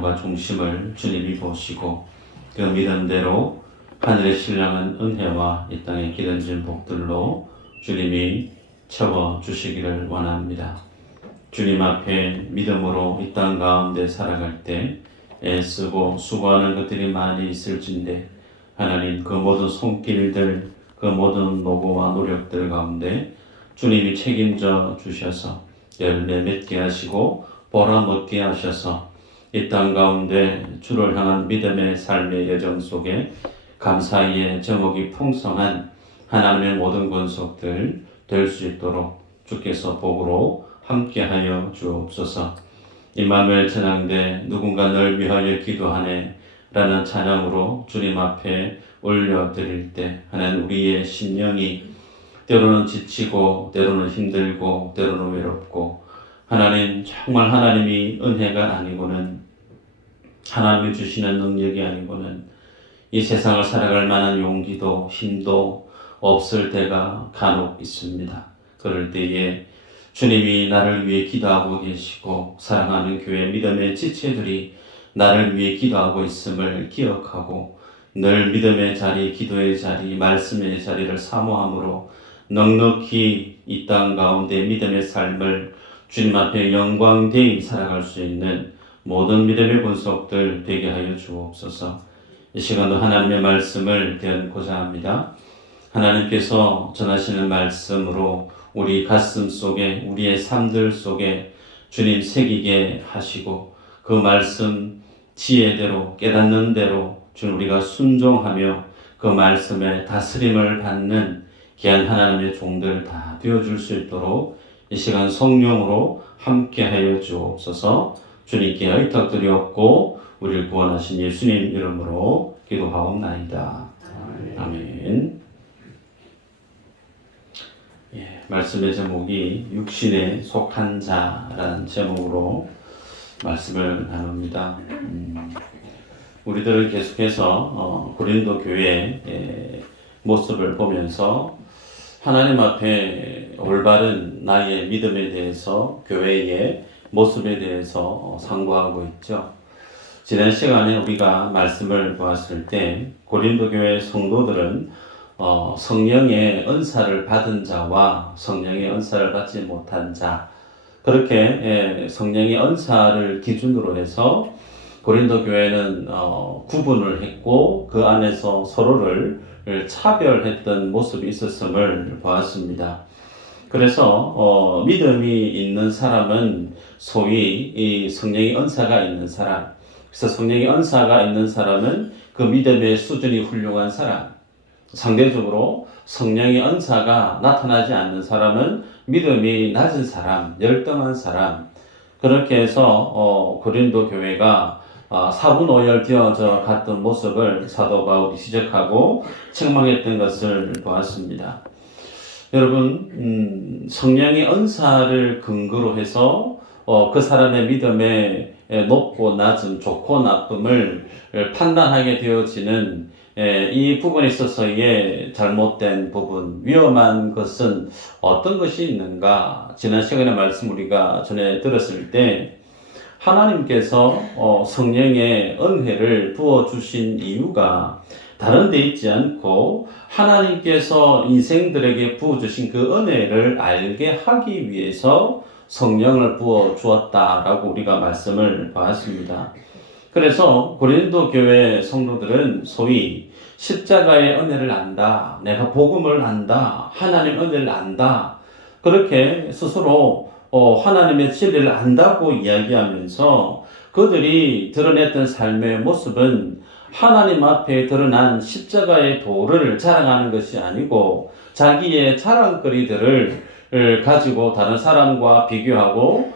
방향과 중심을 주님이 보시고 그 믿음대로 하늘의 신령한 은혜와 이 땅의 기름진 복들로 주님이 채워주시기를 원합니다. 주님 앞에 믿음으로 이 땅 가운데 살아갈 때 애쓰고 수고하는 것들이 많이 있을진데 하나님 그 모든 손길들, 그 모든 노고와 노력들 가운데 주님이 책임져 주셔서 열매 맺게 하시고 보람 얻게 하셔서 이 땅 가운데 주를 향한 믿음의 삶의 여정 속에 감사의 제목이 풍성한 하나님의 모든 권속들 될 수 있도록 주께서 복으로 함께하여 주옵소서. 임마누엘 찬양대 누군가 널 위하여 기도하네 라는 찬양으로 주님 앞에 올려드릴 때 하나님 우리의 심령이 때로는 지치고 때로는 힘들고 때로는 외롭고 하나님 정말 하나님이 은혜가 아니고는 하나님이 주시는 능력이 아니고는 이 세상을 살아갈 만한 용기도 힘도 없을 때가 간혹 있습니다. 그럴 때에 주님이 나를 위해 기도하고 계시고 사랑하는 교회 믿음의 지체들이 나를 위해 기도하고 있음을 기억하고 늘 믿음의 자리, 기도의 자리, 말씀의 자리를 사모함으로 넉넉히 이 땅 가운데 믿음의 삶을 주님 앞에 영광되이 살아갈 수 있는 모든 믿음의 권속들 되게 하여 주옵소서. 이 시간도 하나님의 말씀을 대언고자 합니다. 하나님께서 전하시는 말씀으로 우리 가슴 속에 우리의 삶들 속에 주님 새기게 하시고 그 말씀 지혜대로 깨닫는 대로 주님 우리가 순종하며 그 말씀에 다스림을 받는 귀한 하나님의 종들 다 되어줄 수 있도록 이 시간 성령으로 함께하여 주옵소서. 주님께 의탁드리옵고 우리를 구원하신 예수님 이름으로 기도하옵나이다. 아멘. 말씀의 제목이 육신에 속한 자라는 제목으로 말씀을 나눕니다. 우리들은 계속해서 고린도 교회의 모습을 보면서 하나님 앞에 올바른 나의 믿음에 대해서 교회의 모습에 대해서 상고하고 있죠. 지난 시간에 우리가 말씀을 보았을 때 고린도 교회 성도들은 성령의 은사를 받은 자와 성령의 은사를 받지 못한 자 그렇게 성령의 은사를 기준으로 해서 고린도 교회는 구분을 했고 그 안에서 서로를 차별했던 모습이 있었음을 보았습니다. 그래서 믿음이 있는 사람은 소위 이 성령의 은사가 있는 사람, 그래서 성령의 은사가 있는 사람은 그 믿음의 수준이 훌륭한 사람, 상대적으로 성령의 은사가 나타나지 않는 사람은 믿음이 낮은 사람, 열등한 사람, 그렇게 해서 고린도 교회가 사분오열 되어져 갔던 모습을 사도 바울이 지적하고 책망했던 것을 보았습니다. 여러분, 성령의 은사를 근거로 해서 그 사람의 믿음의 높고 낮음, 좋고 나쁨을 판단하게 되어지는 이 부분에 있어서의 잘못된 부분, 위험한 것은 어떤 것이 있는가? 지난 시간에 말씀 우리가 전에 들었을 때 하나님께서 성령의 은혜를 부어주신 이유가 다른 데 있지 않고 하나님께서 인생들에게 부어주신 그 은혜를 알게 하기 위해서 성령을 부어주었다라고 우리가 말씀을 봤습니다. 그래서 고린도 교회 성도들은 소위 십자가의 은혜를 안다, 내가 복음을 안다, 하나님 은혜를 안다, 그렇게 스스로 하나님의 진리를 안다고 이야기하면서 그들이 드러냈던 삶의 모습은 하나님 앞에 드러난 십자가의 도를 자랑하는 것이 아니고 자기의 자랑거리들을 가지고 다른 사람과 비교하고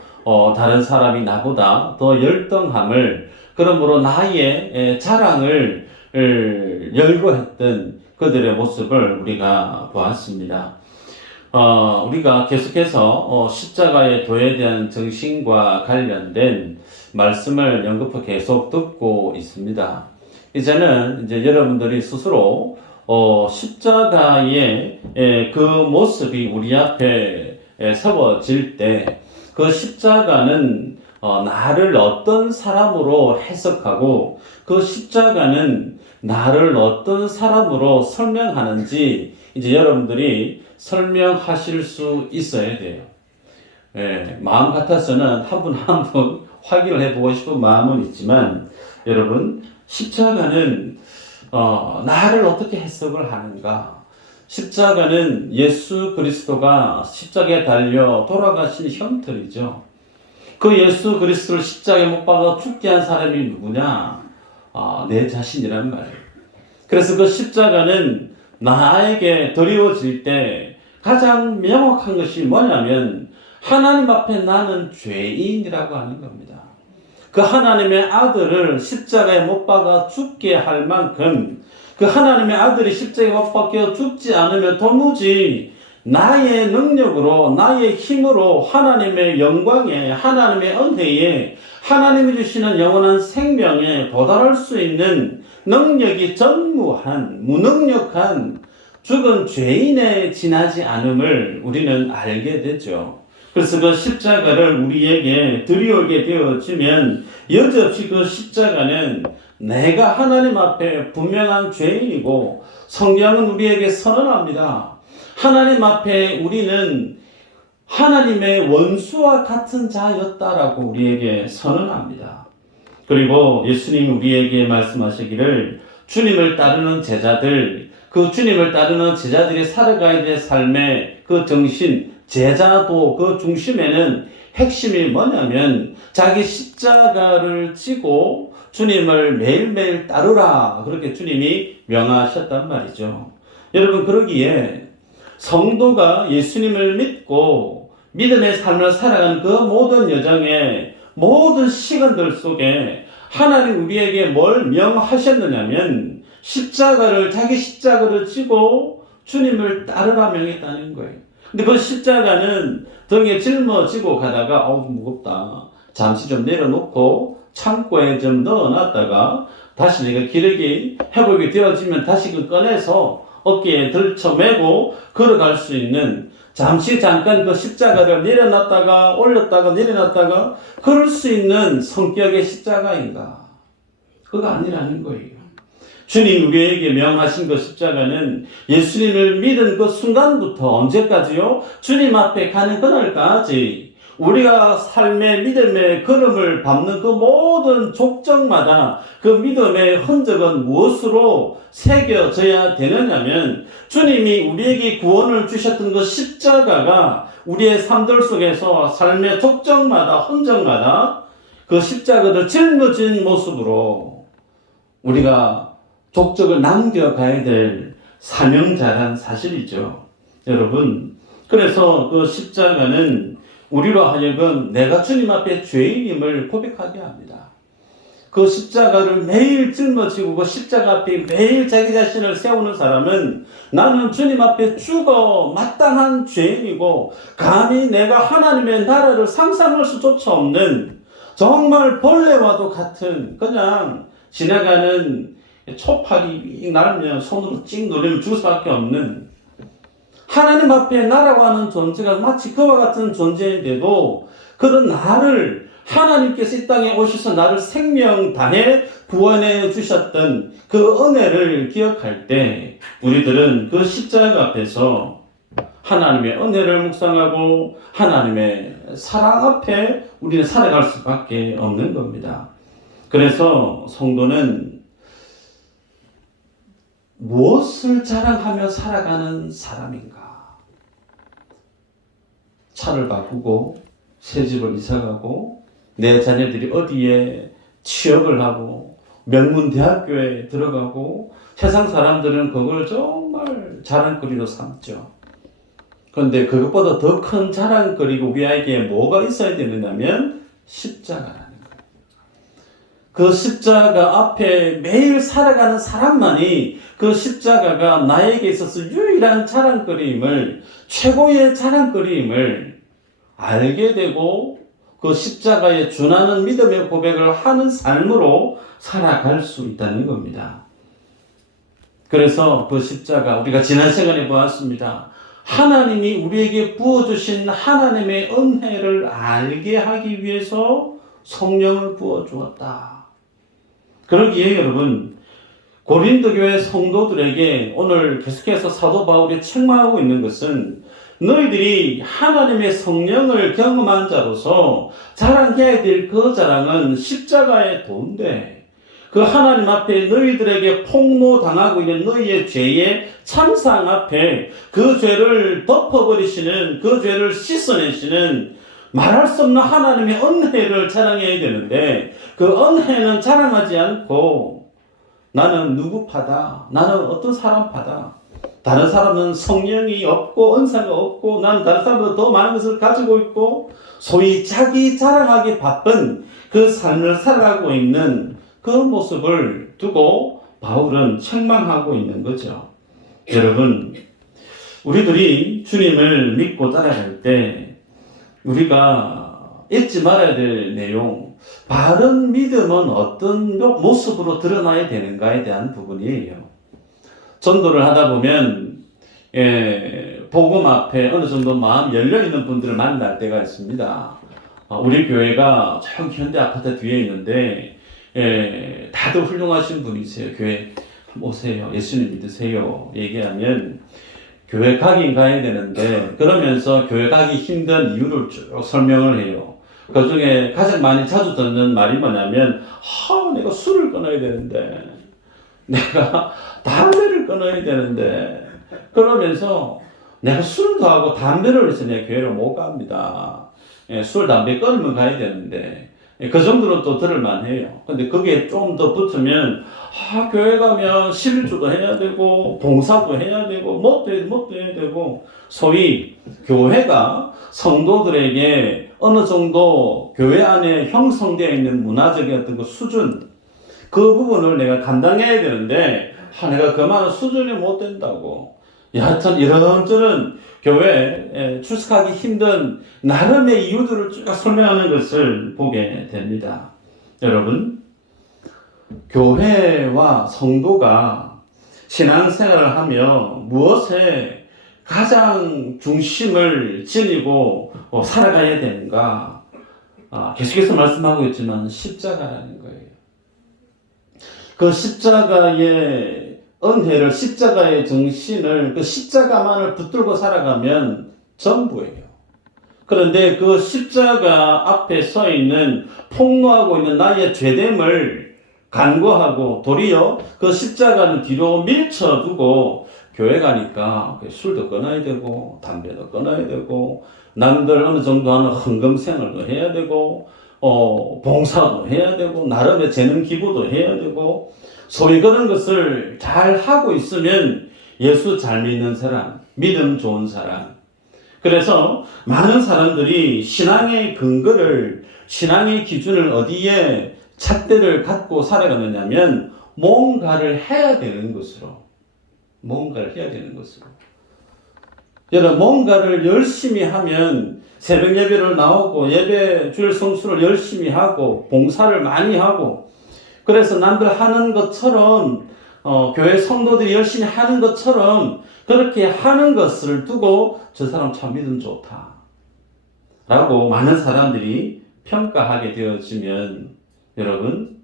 다른 사람이 나보다 더 열등함을 그러므로 나의 자랑을 열거했던 그들의 모습을 우리가 보았습니다. 우리가 계속해서 십자가의 도에 대한 정신과 관련된 말씀을 연급해 계속 듣고 있습니다. 이제는 여러분들이 스스로 십자가의 그 모습이 우리 앞에 세워질 때 그 십자가는 나를 어떤 사람으로 해석하고 그 십자가는 나를 어떤 사람으로 설명하는지 이제 여러분들이 설명하실 수 있어야 돼요. 예, 마음 같아서는 한 분 한 분 확인을 해보고 싶은 마음은 있지만 여러분 십자가는 나를 어떻게 해석을 하는가? 십자가는 예수 그리스도가 십자가에 달려 돌아가신 형틀이죠. 그 예수 그리스도를 십자가에 못 박아 죽게 한 사람이 누구냐? 내 자신이란 말이에요. 그래서 그 십자가는 나에게 드리워질 때 가장 명확한 것이 뭐냐면 하나님 앞에 나는 죄인이라고 하는 겁니다. 그 하나님의 아들을 십자가에 못 박아 죽게 할 만큼 그 하나님의 아들이 십자가에 못 박혀 죽지 않으면 도무지 나의 능력으로 나의 힘으로 하나님의 영광에 하나님의 은혜에 하나님이 주시는 영원한 생명에 도달할 수 있는 능력이 전무한 무능력한 죽은 죄인에 지나지 않음을 우리는 알게 되죠. 그래서 그 십자가를 우리에게 들이오게 되어지면 여지없이 그 십자가는 내가 하나님 앞에 분명한 죄인이고 성경은 우리에게 선언합니다. 하나님 앞에 우리는 하나님의 원수와 같은 자였다라고 우리에게 선언합니다. 그리고 예수님이 우리에게 말씀하시기를 주님을 따르는 제자들, 그 주님을 따르는 제자들이 살아가야 될 삶의 그 정신, 제자도 그 중심에는 핵심이 뭐냐면 자기 십자가를 지고 주님을 매일매일 따르라. 그렇게 주님이 명하셨단 말이죠. 여러분 그러기에 성도가 예수님을 믿고 믿음의 삶을 살아가는 그 모든 여정의 모든 시간들 속에 하나님 우리에게 뭘 명하셨느냐면 자기 십자가를 지고 주님을 따르라 명했다는 거예요. 근데 그 십자가는 등에 짊어지고 가다가 무겁다. 잠시 좀 내려놓고 창고에 좀 넣어놨다가 다시 내가 기력이 회복이 되어지면 다시 그 꺼내서 어깨에 들쳐매고 걸어갈 수 있는 잠깐 그 십자가를 내려놨다가 올렸다가 내려놨다가 걸을 수 있는 성격의 십자가인가? 그거 아니라는 거예요. 주님 우리에게 명하신 그 십자가는 예수님을 믿은 그 순간부터 언제까지요? 주님 앞에 가는 그날까지 우리가 삶의 믿음의 걸음을 밟는 그 모든 족적마다 그 믿음의 흔적은 무엇으로 새겨져야 되느냐면 주님이 우리에게 구원을 주셨던 그 십자가가 우리의 삶들 속에서 삶의 족적마다 흔적마다 그 십자가를 짊어진 모습으로 우리가 족적을 남겨가야 될 사명자란 사실이죠. 여러분, 그래서 그 십자가는 우리로 하여금 내가 주님 앞에 죄인임을 고백하게 합니다. 그 십자가를 매일 짊어지고 그 십자가 앞에 매일 자기 자신을 세우는 사람은 나는 주님 앞에 죽어 마땅한 죄인이고 감히 내가 하나님의 나라를 상상할 수조차 없는 정말 벌레와도 같은 그냥 지나가는 초파리 날면 손으로 찍 누르면 죽을 수밖에 없는 하나님 앞에 나라고 하는 존재가 마치 그와 같은 존재인데도 그런 나를 하나님께서 이 땅에 오셔서 나를 생명당에 구원해 주셨던 그 은혜를 기억할 때 우리들은 그 십자가 앞에서 하나님의 은혜를 묵상하고 하나님의 사랑 앞에 우리는 살아갈 수밖에 없는 겁니다. 그래서 성도는 무엇을 자랑하며 살아가는 사람인가? 차를 바꾸고 새 집을 이사가고 내 자녀들이 어디에 취업을 하고 명문대학교에 들어가고 세상 사람들은 그걸 정말 자랑거리로 삼죠. 그런데 그것보다 더 큰 자랑거리가 우리에게 뭐가 있어야 되느냐면 십자가라는 거예요. 그 십자가 앞에 매일 살아가는 사람만이 그 십자가가 나에게 있어서 유일한 자랑거리임을, 최고의 자랑거리임을 알게 되고 그 십자가에 준하는 믿음의 고백을 하는 삶으로 살아갈 수 있다는 겁니다. 그래서 그 십자가 우리가 지난 시간에 보았습니다. 하나님이 우리에게 부어주신 하나님의 은혜를 알게 하기 위해서 성령을 부어주었다. 그러기에 여러분, 고린도 교회 성도들에게 오늘 계속해서 사도 바울이 책망하고 있는 것은 너희들이 하나님의 성령을 경험한 자로서 자랑해야 될 그 자랑은 십자가의 도인데, 그 하나님 앞에 너희들에게 폭로당하고 있는 너희의 죄의 참상 앞에 그 죄를 덮어버리시는, 그 죄를 씻어내시는 말할 수 없는 하나님의 은혜를 자랑해야 되는데, 그 은혜는 자랑하지 않고 나는 누구 파다, 나는 어떤 사람 파다, 다른 사람은 성령이 없고 은사가 없고 나는 다른 사람보다 더 많은 것을 가지고 있고, 소위 자기 자랑하기 바쁜 그 삶을 살아가고 있는 그 모습을 두고 바울은 책망하고 있는 거죠. 여러분, 우리들이 주님을 믿고 따라갈 때 우리가 잊지 말아야 될 내용, 바른 믿음은 어떤 모습으로 드러나야 되는가에 대한 부분이에요. 전도를 하다 보면 복음 앞에 어느 정도 마음 열려있는 분들을 만날 때가 있습니다. 우리 교회가 저기 현대 아파트 뒤에 있는데 다들 훌륭하신 분이세요. 교회 오세요. 예수님 믿으세요. 얘기하면 교회 가긴 가야 되는데, 그러면서 교회 가기 힘든 이유를 쭉 설명을 해요. 그 중에 가장 많이 자주 듣는 말이 뭐냐면, 내가 술을 끊어야 되는데, 내가 담배를 끊어야 되는데, 그러면서 내가 술도 하고 담배를 해서 내가 교회를 못 갑니다. 술, 담배 끊으면 가야 되는데, 그 정도로 또 들을만 해요. 근데 거기에 좀 더 붙으면, 교회 가면 11조도 해야 되고, 봉사도 해야 되고, 뭣도 해야 되고, 소위 교회가 성도들에게 어느 정도 교회 안에 형성되어 있는 문화적인 어떤 그 수준, 그 부분을 내가 감당해야 되는데, 내가 그만한 수준이 못 된다고. 여하튼 이런저런 교회에 출석하기 힘든 나름의 이유들을 쭉 설명하는 것을 보게 됩니다. 여러분, 교회와 성도가 신앙생활을 하며 무엇에 가장 중심을 지니고 살아가야 되는가? 계속해서 말씀하고 있지만 십자가라는 거예요. 그 십자가의 은혜를, 십자가의 정신을, 그 십자가만을 붙들고 살아가면 전부예요. 그런데 그 십자가 앞에 서 있는, 폭로하고 있는 나의 죄됨을 간구하고 도리어 그 십자가는 뒤로 밀쳐두고 교회 가니까 술도 끊어야 되고 담배도 끊어야 되고 남들 어느 정도 하는 헌금 생활도 해야 되고 봉사도 해야 되고 나름의 재능 기부도 해야 되고, 소위 그런 것을 잘 하고 있으면 예수 잘 믿는 사람, 믿음 좋은 사람. 그래서 많은 사람들이 신앙의 근거를, 신앙의 기준을 어디에 잣대를 갖고 살아가느냐면 뭔가를 해야 되는 것으로. 여러분, 뭔가를 열심히 하면 새벽 예배를 나오고 예배 주일 성수를 열심히 하고 봉사를 많이 하고, 그래서 남들 하는 것처럼 교회 성도들이 열심히 하는 것처럼 그렇게 하는 것을 두고 저 사람 참 믿음 좋다 라고 많은 사람들이 평가하게 되어지면, 여러분,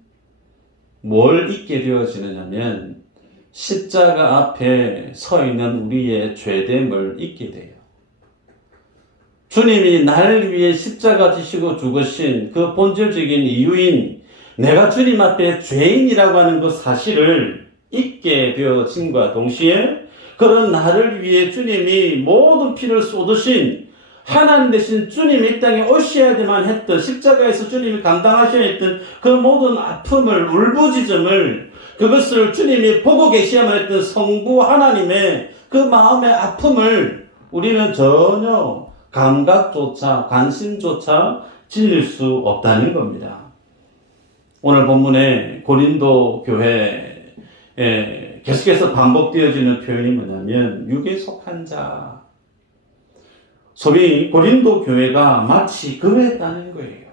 뭘 잊게 되어지느냐면 십자가 앞에 서 있는 우리의 죄됨을 잊게 돼요. 주님이 나를 위해 십자가 지시고 죽으신 그 본질적인 이유인 내가 주님 앞에 죄인이라고 하는 그 사실을 잊게 되어짐과 동시에, 그런 나를 위해 주님이 모든 피를 쏟으신 하나님 대신 주님이 이 땅에 오셔야만 했던, 십자가에서 주님이 감당하셔야 했던 그 모든 아픔을, 울부짖음을, 그것을 주님이 보고 계셔야만 했던 성부 하나님의 그 마음의 아픔을 우리는 전혀 감각조차, 관심조차 지닐 수 없다는 겁니다. 오늘 본문에 고린도 교회에 계속해서 반복되어지는 표현이 뭐냐면 육에 속한 자. 소위 고린도 교회가 마치 그랬다는 거예요.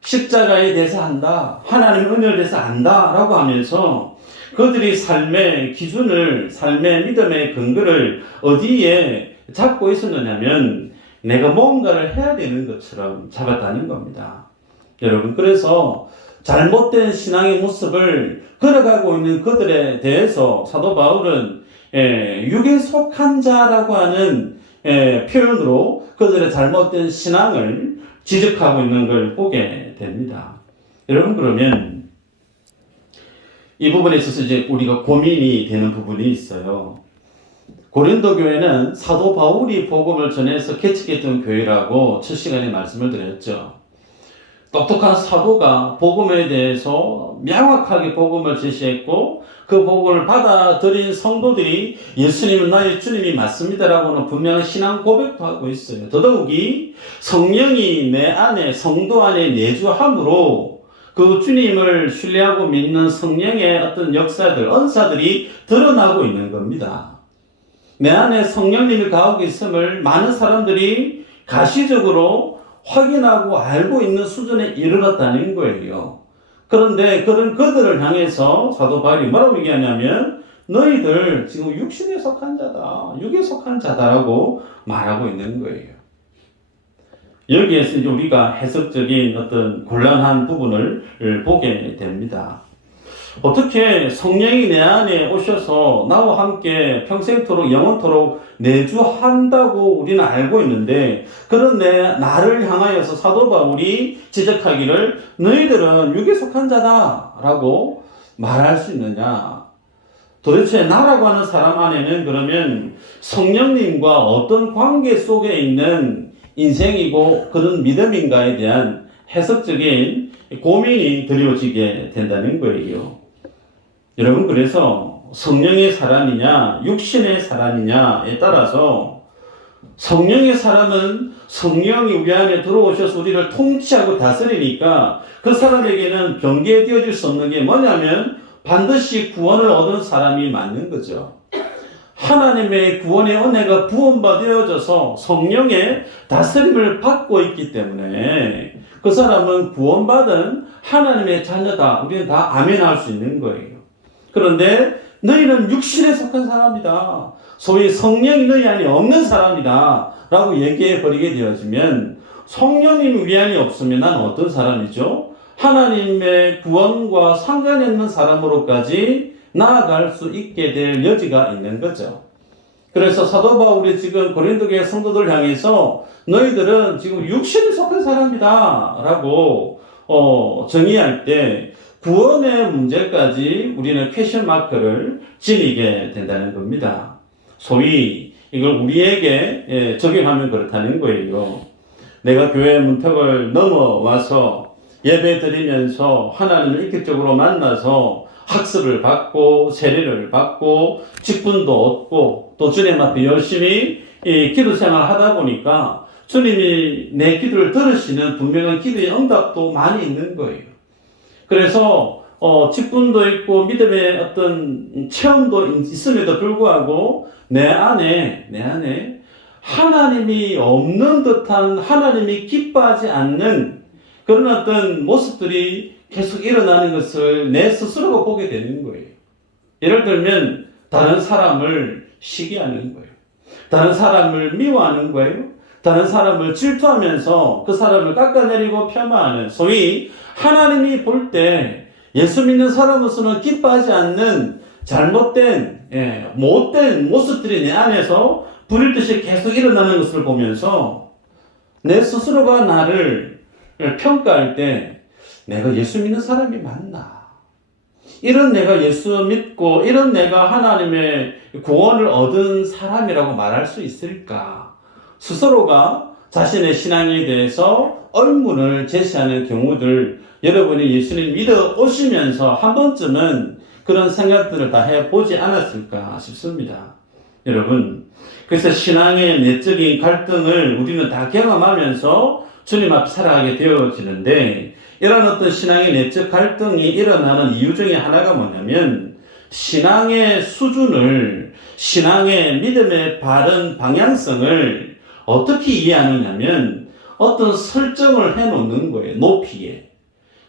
십자가에 대해서 안다, 하나님의 은혜에 대해서 안다라고 하면서 그들이 삶의 기준을, 삶의 믿음의 근거를 어디에 잡고 있었느냐면 내가 뭔가를 해야 되는 것처럼 잡았다는 겁니다. 여러분, 그래서 잘못된 신앙의 모습을 걸어가고 있는 그들에 대해서 사도 바울은 육에 속한 자라고 하는 표현으로 그들의 잘못된 신앙을 지적하고 있는 걸 보게 됩니다. 여러분, 그러면 이 부분에 있어서 이제 우리가 고민이 되는 부분이 있어요. 고린도 교회는 사도 바울이 복음을 전해서 개척했던 교회라고 첫 시간에 말씀을 드렸죠. 똑똑한 사도가 복음에 대해서 명확하게 복음을 제시했고 그 복음을 받아들인 성도들이 예수님은 나의 주님이 맞습니다라고는 분명한 신앙 고백도 하고 있어요. 더더욱이 성령이 내 안에 성도 안에 내주함으로 그 주님을 신뢰하고 믿는 성령의 어떤 역사들, 은사들이 드러나고 있는 겁니다. 내 안에 성령님이 가하고 있음을 많은 사람들이 가시적으로 확인하고 알고 있는 수준에 이르렀다는 거예요. 그런데 그런 그들을 향해서 사도 바울이 뭐라고 얘기하냐면 너희들 지금 육신에 속한 자다, 육에 속한 자다라고 말하고 있는 거예요. 여기에서 이제 우리가 해석적인 어떤 곤란한 부분을 보게 됩니다. 어떻게 성령이 내 안에 오셔서 나와 함께 평생토록 영원토록 내주한다고 우리는 알고 있는데 그런 나를 향하여서 사도 바울이 지적하기를 너희들은 육에 속한 자다라고 말할 수 있느냐? 도대체 나라고 하는 사람 안에는 그러면 성령님과 어떤 관계 속에 있는 인생이고 그런 믿음인가에 대한 해석적인 고민이 드려지게 된다는 거예요. 여러분, 그래서 성령의 사람이냐 육신의 사람이냐에 따라서 성령의 사람은 성령이 우리 안에 들어오셔서 우리를 통치하고 다스리니까 그 사람에게는 경계되어질 수 없는 게 뭐냐면 반드시 구원을 얻은 사람이 맞는 거죠. 하나님의 구원의 은혜가 부원받아져서 성령의 다스림을 받고 있기 때문에 그 사람은 구원받은 하나님의 자녀다. 우리는 다 아멘할 수 있는 거예요. 그런데 너희는 육신에 속한 사람이다. 소위 성령이 너희 안에 없는 사람이다. 라고 얘기해 버리게 되어지면 성령님 우리 안에 없으면 난 어떤 사람이죠? 하나님의 구원과 상관이 없는 사람으로까지 나아갈 수 있게 될 여지가 있는 거죠. 그래서 사도 바울이 지금 고린도 교회 성도들 향해서 너희들은 지금 육신에 속한 사람이다 라고 정의할 때 구원의 문제까지 우리는 퀘션 마크를 지니게 된다는 겁니다. 소위 이걸 우리에게 적용하면 그렇다는 거예요. 내가 교회 문턱을 넘어와서 예배 드리면서 하나님을 인격적으로 만나서 학습을 받고 세례를 받고 직분도 얻고 또 주님 앞에 열심히 기도 생활을 하다 보니까 주님이 내 기도를 들으시는 분명한 기도의 응답도 많이 있는 거예요. 그래서 직분도 있고 믿음의 어떤 체험도 있음에도 불구하고 내 안에 하나님이 없는 듯한 하나님이 기뻐하지 않는 그런 어떤 모습들이 계속 일어나는 것을 내 스스로가 보게 되는 거예요. 예를 들면 다른 사람을 시기하는 거예요. 다른 사람을 미워하는 거예요. 다른 사람을 질투하면서 그 사람을 깎아내리고 폄하하는 소위 하나님이 볼 때 예수 믿는 사람으로서는 기뻐하지 않는 잘못된 못된 모습들이 내 안에서 불일 듯이 계속 일어나는 것을 보면서 내 스스로가 나를 평가할 때 내가 예수 믿는 사람이 맞나? 이런 내가 예수 믿고 이런 내가 하나님의 구원을 얻은 사람이라고 말할 수 있을까? 스스로가 자신의 신앙에 대해서 의문을 제시하는 경우들 여러분이 예수님 믿어 오시면서 한 번쯤은 그런 생각들을 다 해보지 않았을까 싶습니다. 여러분, 그래서 신앙의 내적인 갈등을 우리는 다 경험하면서 주님 앞에 살아가게 되어지는데 이런 어떤 신앙의 내적 갈등이 일어나는 이유 중에 하나가 뭐냐면 신앙의 수준을, 신앙의 믿음의 바른 방향성을 어떻게 이해하느냐면 어떤 설정을 해놓는 거예요. 높이에.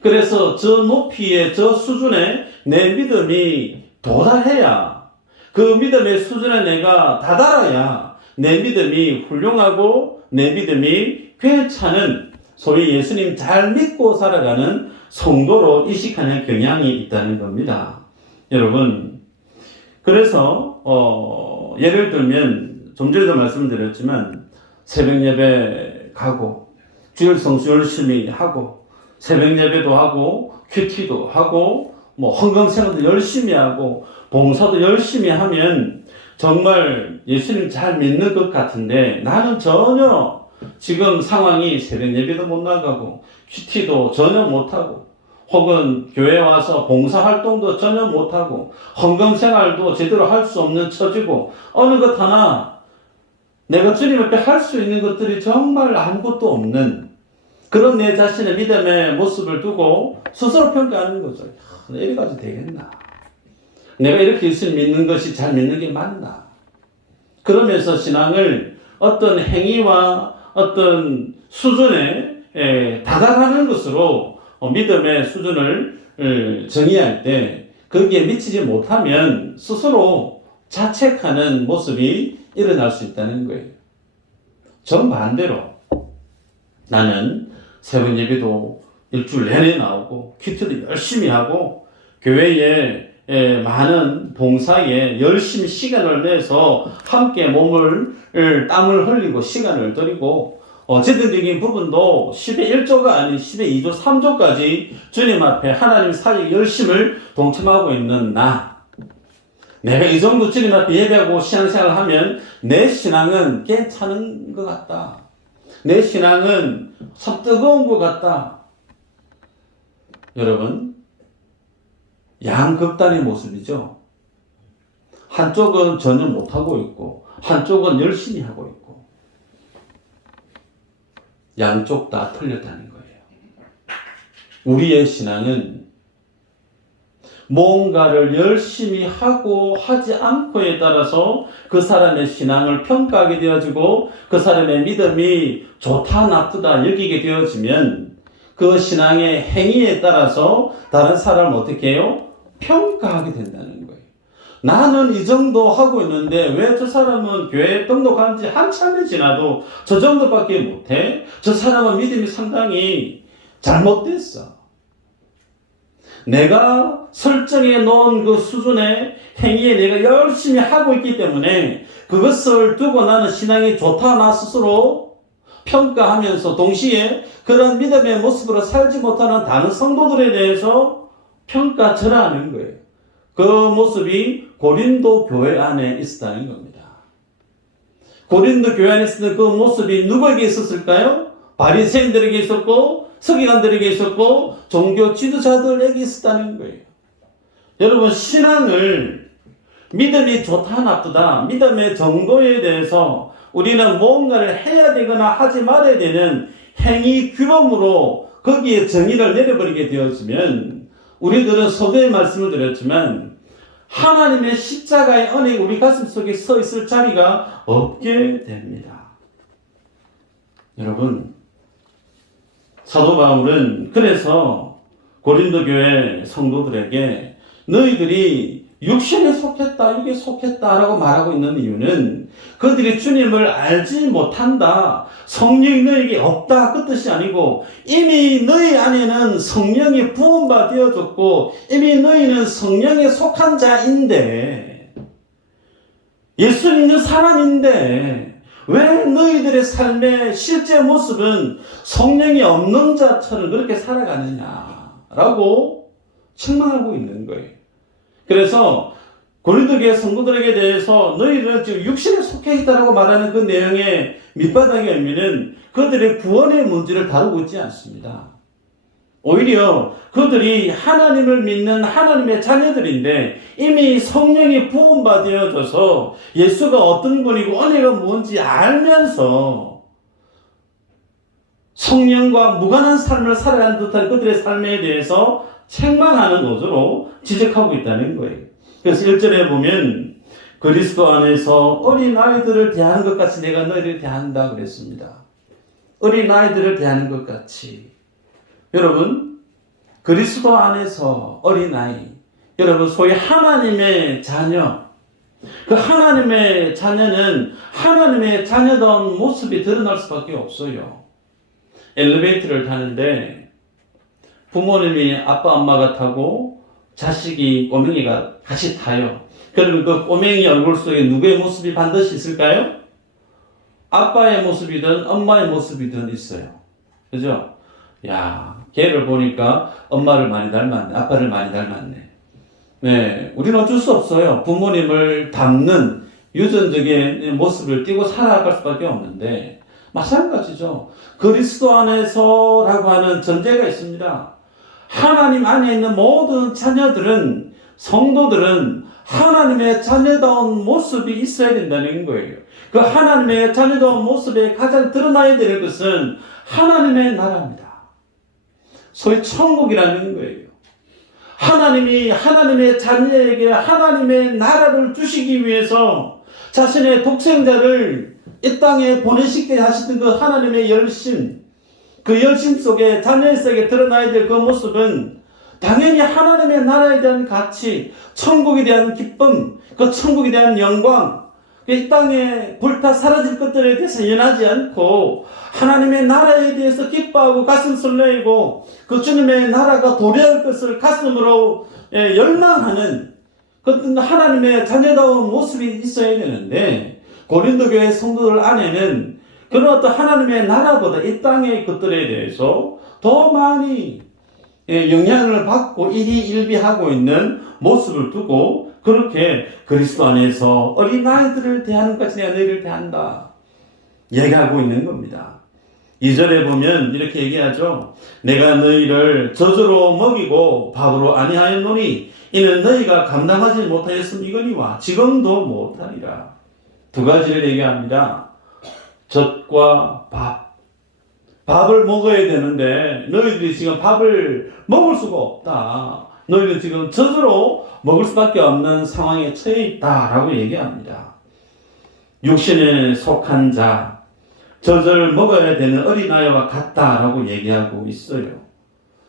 그래서 저 높이에, 저 수준에 내 믿음이 도달해야, 그 믿음의 수준에 내가 다다라야 내 믿음이 훌륭하고 내 믿음이 괜찮은 소위 예수님 잘 믿고 살아가는 성도로 이식하는 경향이 있다는 겁니다. 여러분, 그래서 예를 들면 좀 전에도 말씀드렸지만 새벽 예배 가고 주일 성수 열심히 하고 새벽 예배도 하고 큐티도 하고 뭐 헌금 생활도 열심히 하고 봉사도 열심히 하면 정말 예수님 잘 믿는 것 같은데 나는 전혀 지금 상황이 새벽 예배도 못 나가고 큐티도 전혀 못하고 혹은 교회 와서 봉사활동도 전혀 못하고 헌금 생활도 제대로 할 수 없는 처지고 어느 것 하나 내가 주님 앞에 할 수 있는 것들이 정말 아무것도 없는 그런 내 자신의 믿음의 모습을 두고 스스로 평가하는 거죠. 이래가지고 되겠나? 내가 이렇게 예수님 믿는 것이 잘 믿는 게 맞나? 그러면서 신앙을 어떤 행위와 어떤 수준에 다가가는 것으로 믿음의 수준을 정의할 때 거기에 미치지 못하면 스스로 자책하는 모습이 일어날 수 있다는 거예요. 정반대로 나는 새벽 예배도 일주일 내내 나오고 큐티도 열심히 하고 교회에 많은 봉사에 열심히 시간을 내서 함께 땀을 흘리고 시간을 들이고 제도적인 부분도 10의 1조가 아닌 10의 2조, 3조까지 주님 앞에 하나님 사역에 열심을 동참하고 있는 내가 이 정도 주님 앞에 예배하고 신앙생활을 하면 내 신앙은 괜찮은 것 같다. 내 신앙은 참 뜨거운 것 같다. 여러분, 양극단의 모습이죠. 한쪽은 전혀 못하고 있고 한쪽은 열심히 하고 있고 양쪽 다 틀렸다는 거예요. 우리의 신앙은 뭔가를 열심히 하고 하지 않고에 따라서 그 사람의 신앙을 평가하게 되어지고 그 사람의 믿음이 좋다 나쁘다 여기게 되어지면 그 신앙의 행위에 따라서 다른 사람을 어떻게 해요? 평가하게 된다는 거예요. 나는 이 정도 하고 있는데 왜 저 사람은 교회에 등록한 지 한참이 지나도 저 정도밖에 못해? 저 사람은 믿음이 상당히 잘못됐어. 내가 설정해 놓은 그 수준의 행위에 내가 열심히 하고 있기 때문에 그것을 두고 나는 신앙이 좋다 나 스스로 평가하면서 동시에 그런 믿음의 모습으로 살지 못하는 다른 성도들에 대해서 평가절하하는 거예요. 그 모습이 고린도 교회 안에 있었다는 겁니다. 고린도 교회 안에 있었던 그 모습이 누구에게 있었을까요? 바리새인들에게 있었고 서기관들에게 있었고 종교 지도자들에게 있었다는 거예요. 여러분, 신앙을 믿음이 좋다 나쁘다 믿음의 정도에 대해서 우리는 뭔가를 해야 되거나 하지 말아야 되는 행위 규범으로 거기에 정의를 내려버리게 되었으면 우리들은 서두에 말씀을 드렸지만 하나님의 십자가의 은혜가 우리 가슴 속에 서 있을 자리가 없게 됩니다. 여러분, 사도 바울은 그래서 고린도 교회 성도들에게 너희들이 육신에 속했다, 육에 속했다라고 말하고 있는 이유는 그들이 주님을 알지 못한다, 성령이 너희에게 없다 그 뜻이 아니고 이미 너희 안에는 성령이 부음받아졌고 이미 너희는 성령에 속한 자인데 예수님은 사람인데 왜 너희들의 삶의 실제 모습은 성령이 없는 자처럼 그렇게 살아가느냐라고 책망하고 있는 거예요. 그래서 고린도 교회 성도들에게 대해서 너희들은 지금 육신에 속해 있다라고 말하는 그 내용의 밑바닥의 의미는 그들의 구원의 문제를 다루고 있지 않습니다. 오히려 그들이 하나님을 믿는 하나님의 자녀들인데 이미 성령이 부음받아져서 예수가 어떤 분이고 은혜가 뭔지 알면서 성령과 무관한 삶을 살아가는 듯한 그들의 삶에 대해서 책망하는 노조로 지적하고 있다는 거예요. 그래서 1절에 보면 그리스도 안에서 어린아이들을 대하는 것 같이 내가 너희를 대한다 그랬습니다. 어린아이들을 대하는 것 같이. 여러분, 그리스도 안에서 어린아이, 여러분 소위 하나님의 자녀, 그 하나님의 자녀는 하나님의 자녀다운 모습이 드러날 수밖에 없어요. 엘리베이터를 타는데 부모님이 아빠 엄마가 타고 자식이 꼬맹이가 같이 타요. 그러면 그 꼬맹이 얼굴 속에 누구의 모습이 반드시 있을까요? 아빠의 모습이든 엄마의 모습이든 있어요. 그죠? 야, 걔를 보니까 엄마를 많이 닮았네. 아빠를 많이 닮았네. 네, 우리는 어쩔 수 없어요. 부모님을 닮는 유전적인 모습을 띠고 살아갈 수밖에 없는데, 마찬가지죠. 그리스도 안에서라고 하는 전제가 있습니다. 하나님 안에 있는 모든 자녀들은, 성도들은 하나님의 자녀다운 모습이 있어야 된다는 거예요. 그 하나님의 자녀다운 모습에 가장 드러나야 되는 것은 하나님의 나라입니다. 소위 천국이라는 거예요. 하나님이 하나님의 자녀에게 하나님의 나라를 주시기 위해서 자신의 독생자를 이 땅에 보내시게 하시던 그 하나님의 열심, 그 열심 속에 자녀에게 드러나야 될 그 모습은 당연히 하나님의 나라에 대한 가치, 천국에 대한 기쁨, 그 천국에 대한 영광, 이 땅에 불타 사라질 것들에 대해서 연하지 않고 하나님의 나라에 대해서 기뻐하고 가슴 설레이고 그 주님의 나라가 도래할 것을 가슴으로 열망하는 그 하나님의 자녀다운 모습이 있어야 되는데, 고린도 교회 성도들 안에는 그런 어떤 하나님의 나라보다 이 땅의 것들에 대해서 더 많이 영향을 받고 일희일비하고 있는 모습을 두고 그렇게 그리스도 안에서 어린아이들을 대하는 것같이 내가 너희를 대한다 얘기하고 있는 겁니다. 2절에 보면 이렇게 얘기하죠. 내가 너희를 젖으로 먹이고 밥으로 아니하였노니 이는 너희가 감당하지 못하였음이거니와 지금도 못하리라. 두 가지를 얘기합니다. 젖과 밥. 밥을 먹어야 되는데 너희들이 지금 밥을 먹을 수가 없다. 너희는 지금 젖으로 먹을 수밖에 없는 상황에 처해 있다라고 얘기합니다. 육신에 속한 자, 젖을 먹어야 되는 어린아이와 같다라고 얘기하고 있어요.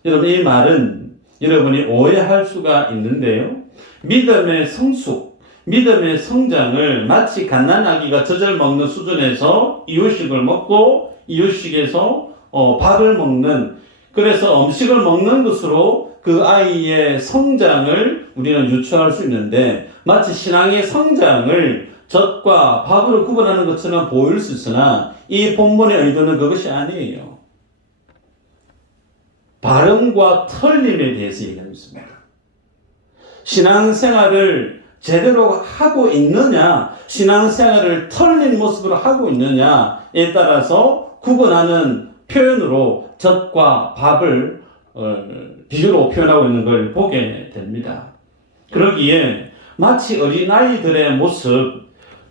여러분, 이 말은 여러분이 오해할 수가 있는데요. 믿음의 성숙, 믿음의 성장을 마치 갓난아기가 젖을 먹는 수준에서 이유식을 먹고 이유식에서 밥을 먹는, 그래서 음식을 먹는 것으로 그 아이의 성장을 우리는 유추할 수 있는데, 마치 신앙의 성장을 젖과 밥으로 구분하는 것처럼 보일 수 있으나 이 본문의 의도는 그것이 아니에요. 발음과 틀림에 대해서 얘기하고 있습니다. 신앙생활을 제대로 하고 있느냐, 신앙생활을 틀린 모습으로 하고 있느냐에 따라서 구분하는 표현으로 젖과 밥을 비교로 표현하고 있는 걸 보게 됩니다. 그러기에 마치 어린아이들의 모습,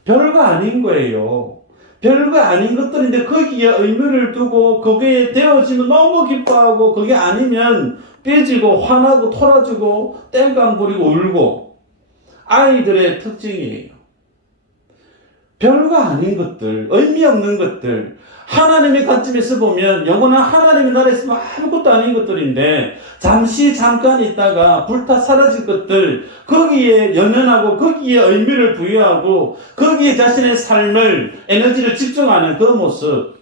별거 아닌 거예요. 별거 아닌 것들인데 거기에 의미를 두고 거기에 되어지면 너무 기뻐하고, 그게 아니면 삐지고 화나고 토라지고 땡깡 부리고 울고, 아이들의 특징이에요. 별거 아닌 것들, 의미 없는 것들, 하나님의 관점에서 보면 영원한 하나님의 나라에 있으면 아무것도 아닌 것들인데 잠깐 있다가 불타 사라질 것들, 거기에 연연하고 거기에 의미를 부여하고 거기에 자신의 삶을, 에너지를 집중하는 그 모습,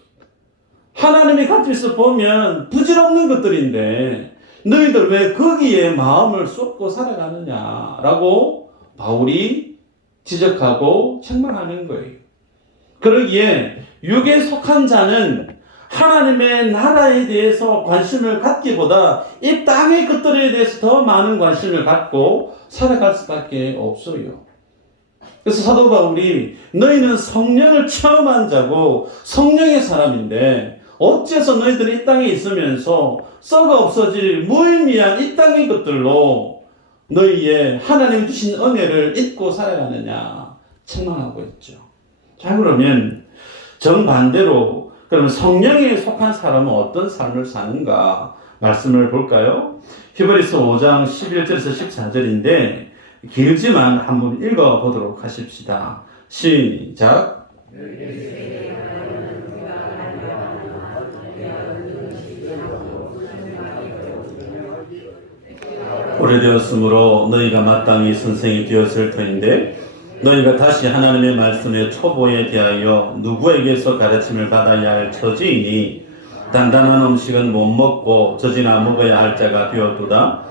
하나님의 관점에서 보면 부질없는 것들인데 너희들 왜 거기에 마음을 쏟고 살아가느냐라고 바울이 지적하고 책망하는 거예요. 그러기에 육에 속한 자는 하나님의 나라에 대해서 관심을 갖기보다 이 땅의 것들에 대해서 더 많은 관심을 갖고 살아갈 수밖에 없어요. 그래서 사도 바울이 너희는 성령을 체험한 자고 성령의 사람인데 어째서 너희들이 이 땅에 있으면서 썩어 없어질 무의미한 이 땅의 것들로 너희의 하나님 주신 은혜를 잊고 살아가느냐 책망하고 있죠. 자, 그러면 정반대로 그러면 성령에 속한 사람은 어떤 삶을 사는가 말씀을 볼까요? 히브리서 5장 11절에서 14절인데 길지만 한번 읽어보도록 하십시다. 시작. 오래되었으므로 너희가 마땅히 선생이 되었을 터인데 너희가 다시 하나님의 말씀의 초보에 대하여 누구에게서 가르침을 받아야 할 처지이니 단단한 음식은 못 먹고 젖이나 먹어야 할 자가 되었도다.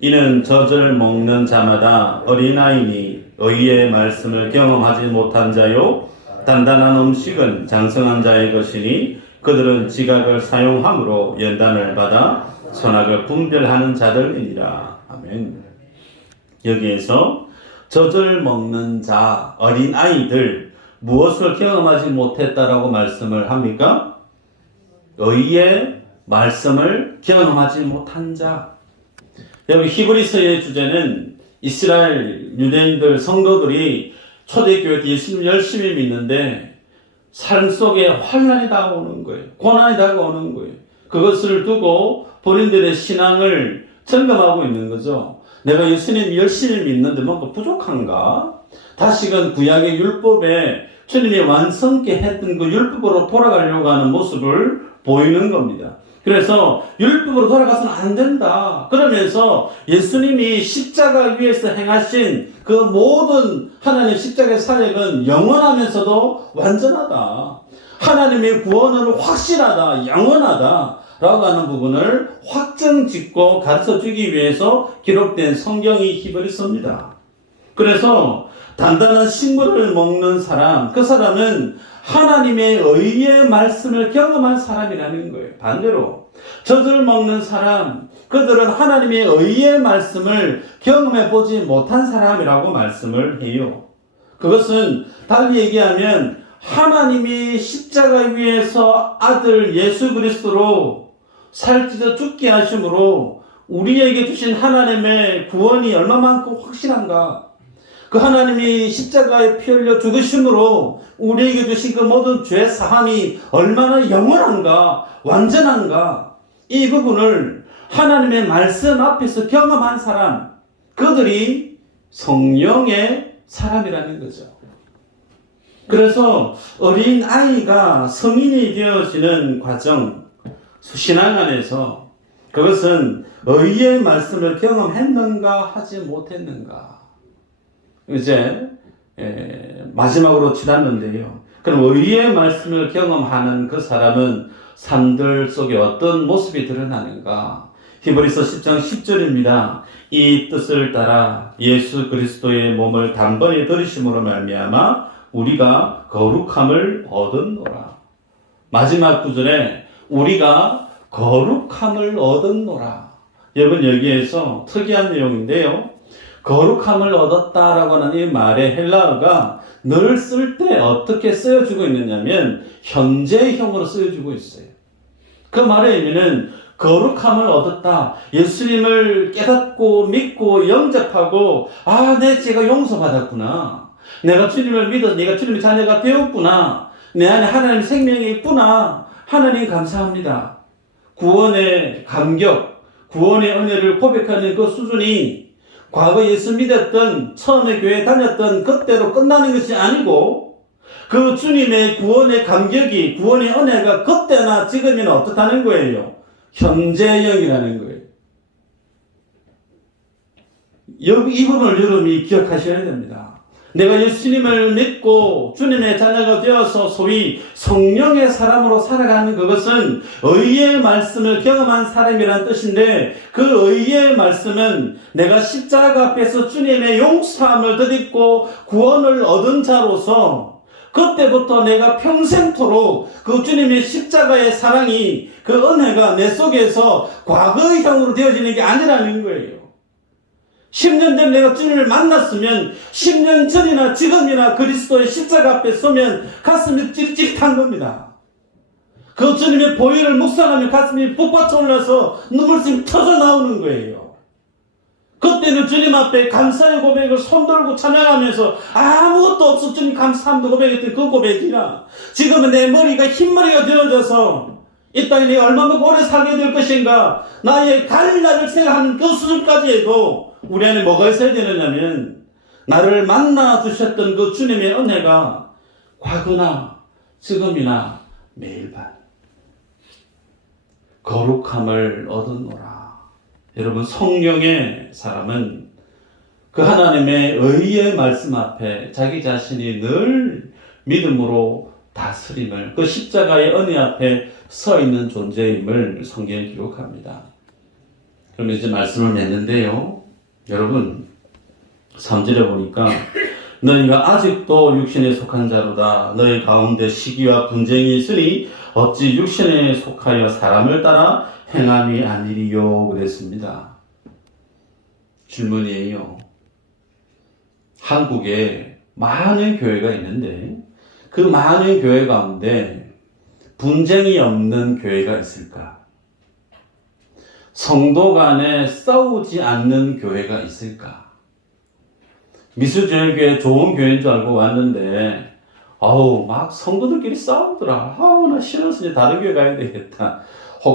이는 젖을 먹는 자마다 어린아이니 의의 말씀을 경험하지 못한 자요 단단한 음식은 장성한 자의 것이니 그들은 지각을 사용함으로 연단을 받아 선악을 분별하는 자들이니라. 아멘. 여기에서 젖을 먹는 자, 어린아이들, 무엇을 경험하지 못했다라고 말씀을 합니까? 의의 말씀을 경험하지 못한 자. 여러분, 히브리서의 주제는 이스라엘 유대인들 성도들이 초대교회 예수님 열심히 믿는데 삶 속에 환난이 다가오는 거예요. 고난이 다가오는 거예요. 그것을 두고 본인들의 신앙을 점검하고 있는 거죠. 내가 예수님 열심히 믿는데 뭔가 부족한가? 다시금 구약의 율법에 주님이 완성케 했던 그 율법으로 돌아가려고 하는 모습을 보이는 겁니다. 그래서 율법으로 돌아가서는 안 된다. 그러면서 예수님이 십자가 위에서 행하신 그 모든 하나님의 십자가의 사역은 영원하면서도 완전하다. 하나님의 구원은 확실하다, 영원하다 라고 하는 부분을 확정짓고 가르쳐주기 위해서 기록된 성경이 히브리서입니다. 그래서 단단한 식물을 먹는 사람, 그 사람은 하나님의 의의 말씀을 경험한 사람이라는 거예요. 반대로 젖을 먹는 사람, 그들은 하나님의 의의 말씀을 경험해 보지 못한 사람이라고 말씀을 해요. 그것은 달리 얘기하면 하나님이 십자가 위에서 아들 예수 그리스도로 살찌져 죽게 하심으로 우리에게 주신 하나님의 구원이 얼마만큼 확실한가? 그 하나님이 십자가에 피 흘려 죽으심으로 우리에게 주신 그 모든 죄 사함이 얼마나 영원한가, 완전한가, 이 부분을 하나님의 말씀 앞에서 경험한 사람, 그들이 성령의 사람이라는 거죠. 그래서 어린 아이가 성인이 되어지는 과정, 신앙 안에서 그것은 의의 말씀을 경험했는가 하지 못했는가. 이제 마지막으로 치닫는데요. 그럼 의의 말씀을 경험하는 그 사람은 삶들 속에 어떤 모습이 드러나는가? 히브리서 10장 10절입니다. 이 뜻을 따라 예수 그리스도의 몸을 단번에 들이심으로 말미암아 우리가 거룩함을 얻었노라. 마지막 구절에 우리가 거룩함을 얻었노라. 여러분, 여기에서 특이한 내용인데요. 거룩함을 얻었다라고 하는 이 말의 헬라어가 늘 쓸 때 어떻게 쓰여지고 있느냐면 현재형으로 쓰여지고 있어요. 그 말의 의미는 거룩함을 얻었다. 예수님을 깨닫고 믿고 영접하고 내 죄가 용서받았구나. 내가 주님을 믿어서 내가 주님의 자녀가 되었구나. 내 안에 하나님의 생명이 있구나. 하나님 감사합니다. 구원의 감격, 구원의 은혜를 고백하는 그 수준이 과거 예수 믿었던, 처음에 교회 다녔던 그때로 끝나는 것이 아니고 그 주님의 구원의 감격이, 구원의 은혜가 그때나 지금이나 어떻다는 거예요? 현재형이라는 거예요. 이 부분을 여러분이 기억하셔야 됩니다. 내가 예수님을 믿고 주님의 자녀가 되어서 소위 성령의 사람으로 살아가는 그것은 의의 말씀을 경험한 사람이란 뜻인데, 그 의의 말씀은 내가 십자가 앞에서 주님의 용서함을 덧입고 구원을 얻은 자로서 그때부터 내가 평생토록 그 주님의 십자가의 사랑이, 그 은혜가 내 속에서 과거형으로 되어지는 게 아니라는 거예요. 10년 전에 내가 주님을 만났으면 10년 전이나 지금이나 그리스도의 십자가 앞에 서면 가슴이 찌릿찌릿한 겁니다. 그 주님의 보혈을 묵상하면 가슴이 북받쳐 올라서 눈물샘이 터져 나오는 거예요. 그때는 주님 앞에 감사의 고백을 손들고 찬양하면서 아무것도 없어 주님 감사합니다 고백했던 그 고백이나, 지금은 내 머리가 흰머리가 되어져서 이 땅에 내가 얼마나 오래 살게 될 것인가, 나의 갈 날을 생각하는 그 수준까지 해도 우리 안에 뭐가 있어야 되느냐면, 나를 만나 주셨던 그 주님의 은혜가 과거나 지금이나 매일 밤 거룩함을 얻었노라. 여러분, 성령의 사람은 그 하나님의 의의 말씀 앞에 자기 자신이 늘 믿음으로 다스림을, 그 십자가의 은혜 앞에 서 있는 존재임을 성경에 기록합니다. 그럼 이제 말씀을 맺는데요. 여러분 3절에 보니까 너희가 아직도 육신에 속한 자로다. 너희 가운데 시기와 분쟁이 있으니 어찌 육신에 속하여 사람을 따라 행함이 아니리요 그랬습니다. 질문이에요. 한국에 많은 교회가 있는데 그 많은 교회 가운데 분쟁이 없는 교회가 있을까? 성도 간에 싸우지 않는 교회가 있을까? 미수저혈교회 좋은 교회인 줄 알고 왔는데 막 성도들끼리 싸우더라. 나 싫어서 이제 다른 교회 가야 되겠다.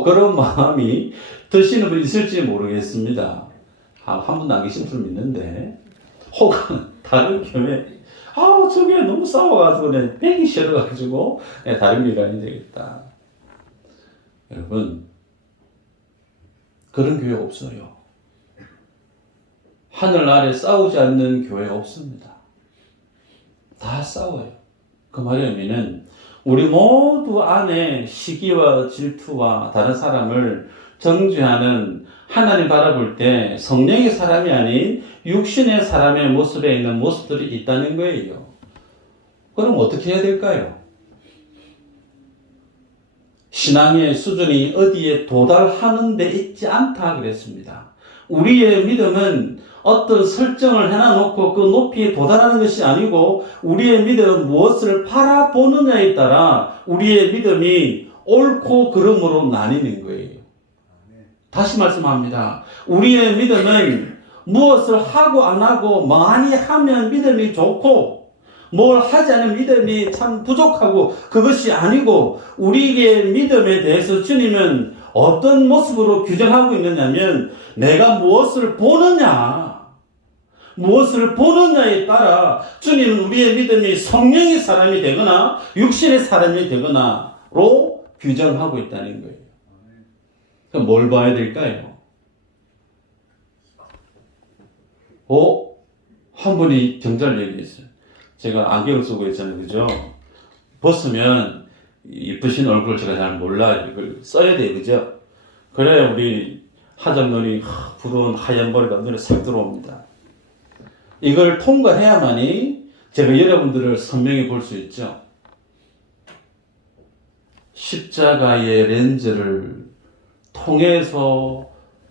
그런 마음이 드시는 분이 있을지 모르겠습니다. 한 분도 안 계신 줄 믿는데 혹은 다른 교회 저 교회 너무 싸워가지고 내 빼기 싫어가지고 다른 교회 가야 되겠다. 여러분 그런 교회 없어요. 하늘 아래 싸우지 않는 교회 없습니다. 다 싸워요. 그 말의 의미는 우리 모두 안에 시기와 질투와 다른 사람을 정죄하는 하나님 바라볼 때 성령의 사람이 아닌 육신의 사람의 모습에 있는 모습들이 있다는 거예요. 그럼 어떻게 해야 될까요? 신앙의 수준이 어디에 도달하는 데 있지 않다 그랬습니다. 우리의 믿음은 어떤 설정을 해놔놓고 그 높이에 도달하는 것이 아니고 우리의 믿음은 무엇을 바라보느냐에 따라 우리의 믿음이 옳고 그름으로 나뉘는 거예요. 다시 말씀합니다. 우리의 믿음은 무엇을 하고 안 하고 많이 하면 믿음이 좋고 뭘 하지 않은 믿음이 참 부족하고 그것이 아니고 우리의 믿음에 대해서 주님은 어떤 모습으로 규정하고 있느냐면 내가 무엇을 보느냐에 따라 주님은 우리의 믿음이 성령의 사람이 되거나 육신의 사람이 되거나로 규정하고 있다는 거예요. 그럼 뭘 봐야 될까요? 한 분이 경자를 얘기했어요. 제가 안경을 쓰고 있잖아요. 그죠? 벗으면 이쁘신 얼굴을 제가 잘 몰라요. 이걸 써야 돼요. 그죠? 그래야 우리 하정론이 부러운 하얀 머리가 눈에 싹 들어옵니다. 이걸 통과해야만이 제가 여러분들을 선명히 볼 수 있죠. 십자가의 렌즈를 통해서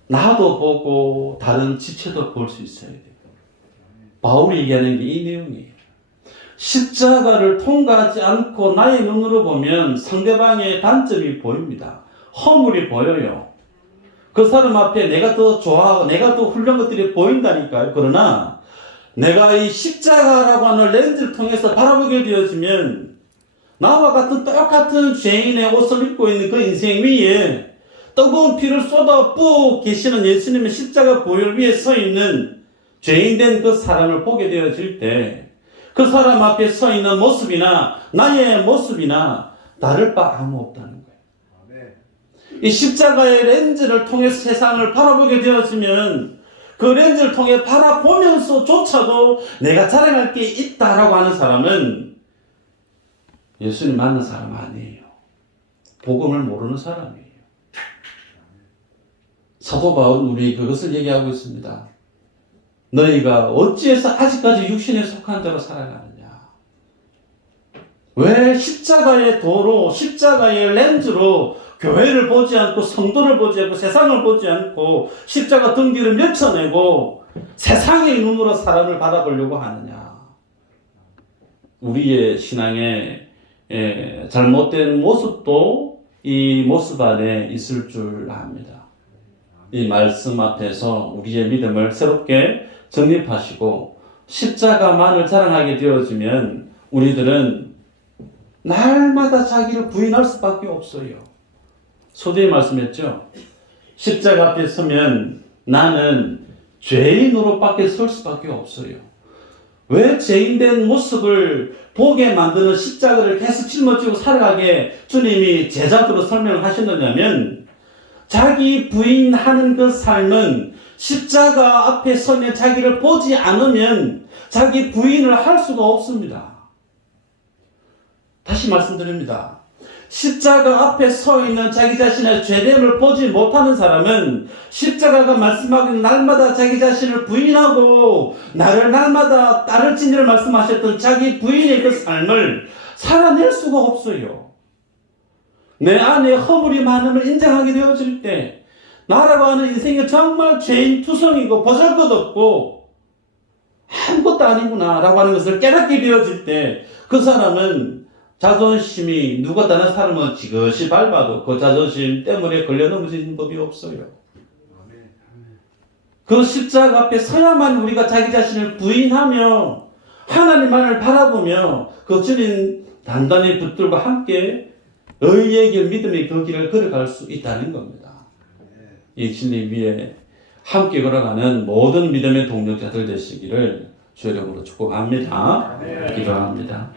나도 보고 다른 지체도 볼 수 있어야 돼요. 바울이 얘기하는 게 이 내용이에요. 십자가를 통과하지 않고 나의 눈으로 보면 상대방의 단점이 보입니다. 허물이 보여요. 그 사람 앞에 내가 더 좋아하고 내가 더 훌륭한 것들이 보인다니까요. 그러나 내가 이 십자가라고 하는 렌즈를 통해서 바라보게 되어지면 나와 같은 똑같은 죄인의 옷을 입고 있는 그 인생 위에 뜨거운 피를 쏟아 부어 계시는 예수님의 십자가 보혈 위에 서 있는 죄인된 그 사람을 보게 되어질 때 그 사람 앞에 서 있는 모습이나 나의 모습이나 다를 바 아무 없다는 거예요. 이 십자가의 렌즈를 통해 세상을 바라보게 되었으면 그 렌즈를 통해 바라보면서조차도 내가 자랑할 게 있다라고 하는 사람은 예수님 만난 사람 아니에요. 복음을 모르는 사람이에요. 사도 바울은 우리 그것을 얘기하고 있습니다. 너희가 어찌해서 아직까지 육신에 속한 자로 살아가느냐? 왜 십자가의 도로, 십자가의 렌즈로 교회를 보지 않고 성도를 보지 않고 세상을 보지 않고 십자가 등기를 몇쳐내고 세상의 눈으로 사람을 바라보려고 하느냐? 우리의 신앙의 잘못된 모습도 이 모습 안에 있을 줄 압니다. 이 말씀 앞에서 우리의 믿음을 새롭게 정립하시고 십자가만을 자랑하게 되어지면 우리들은 날마다 자기를 부인할 수밖에 없어요. 소대에 말씀했죠. 십자가 앞에 서면 나는 죄인으로 밖에 설 수밖에 없어요. 왜 죄인된 모습을 보게 만드는 십자가를 계속 짊어지고 살아가게 주님이 제자들로 설명을 하셨느냐면 자기 부인하는 그 삶은 십자가 앞에 서면 자기를 보지 않으면 자기 부인을 할 수가 없습니다. 다시 말씀드립니다. 십자가 앞에 서 있는 자기 자신의 죄됨을 보지 못하는 사람은 십자가가 말씀하기는 날마다 자기 자신을 부인하고 나를 날마다 따를 진리를 말씀하셨던 자기 부인의 그 삶을 살아낼 수가 없어요. 내 안에 허물이 많음을 인정하게 되어질 때 나라고 하는 인생이 정말 죄인 투성이고 보잘것없고 아무것도 아니구나 라고 하는 것을 깨닫게 되어질 때 그 사람은 자존심이 누가 다른 사람은 지그시 밟아도 그 자존심 때문에 걸려 넘어지는 법이 없어요. 그 십자가 앞에 서야만 우리가 자기 자신을 부인하며 하나님만을 바라보며 그 주님 단단히 붙들고 함께 의의 길 믿음의 그 길을 걸어갈 수 있다는 겁니다. 이 진리 위에 함께 걸어가는 모든 믿음의 동력자들 되시기를 주의 이름으로 축복합니다. 기도합니다.